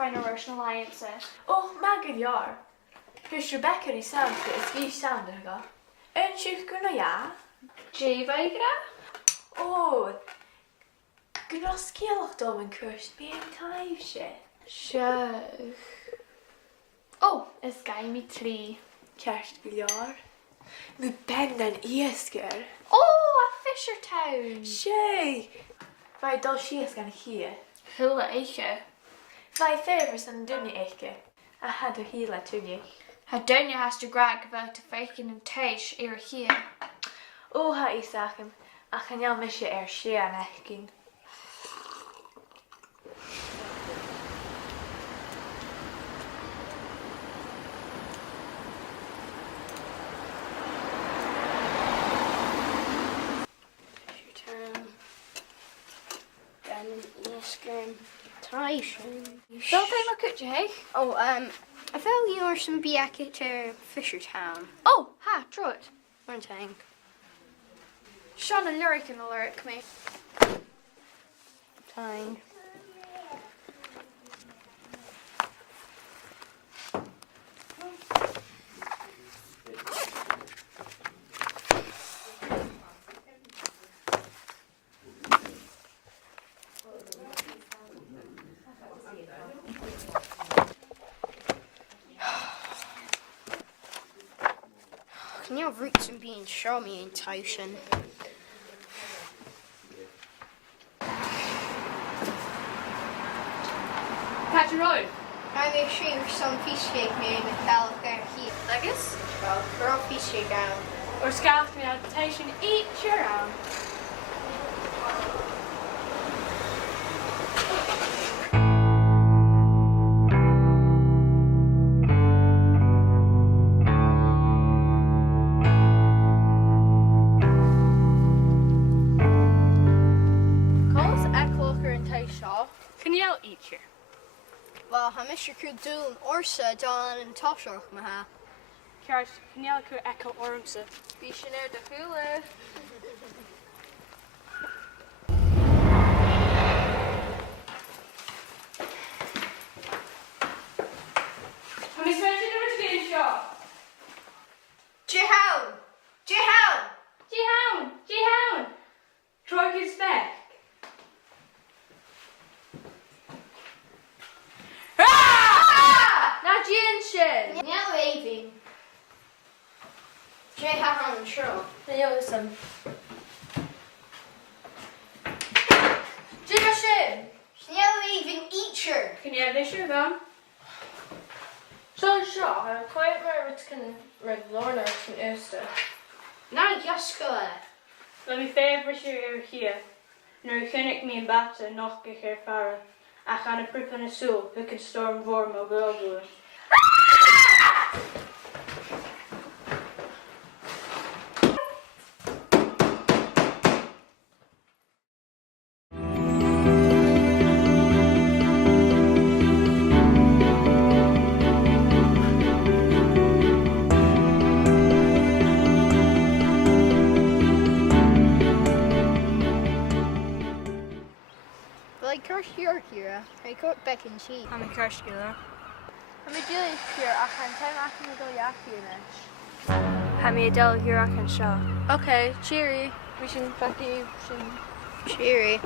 find a Russian alliance. Oh, Cailleach. Hús Rebecca í samta is bhí samda go. An siúch go na ja? Chidhe gra? Oh, go na Cailleach dom an cwrs bíon taimh sé. Sure. Oh, is gai mi trí. Ceist Cailleach. Mu ben an iascar. Oh, a Fisher Town. Sé! Vai dul sias gan hia. Hula eiche. Vai favors an dunne eiche. A had a hila tunje. Hadonia has to grag about to faken and teish ear here. O ha isachim. A chanel misje sé an eichgin. Don't they look at Jay? Oh, I felt you were some biac to Fishertown. Oh, ha, true it. One thing. Sean and lyric and lyric me. Time. Can you have roots and being show me in Tyson? Catch a road. I'm going to show you some fish cake made with Cailleach here. Leggis? Well, girl fish cake out. Or scout me adaptation, eat your own. Can you eat here? Well, I'm Mr. Kudul Orsa Don and Toshok Maha. Kjart, can you echo ormse? Bishaner de Hula. How many spent in the game shop? Jihown! Jihown! Jihown! Jihown! Troy is back. Jinshin! Now waving. Jihown and Shro. Yeah, listen. Jinshin! Now waving eater. Can you have this shirt on? So sure, I'm quite rare it can red Lorna can Easter. Now Yaskoa. Let me favourite you here. No kinnick me and batter knock a hair farra. I can a prip and a soul who can storm vorm a world. Like Kirshkira Kira, I got back in cheap. I'm a Kirshkira. I'm a deal here. I can time I can go yak here. I'm a Adele here I can show. Okay, cheery. We should back you. Cheery.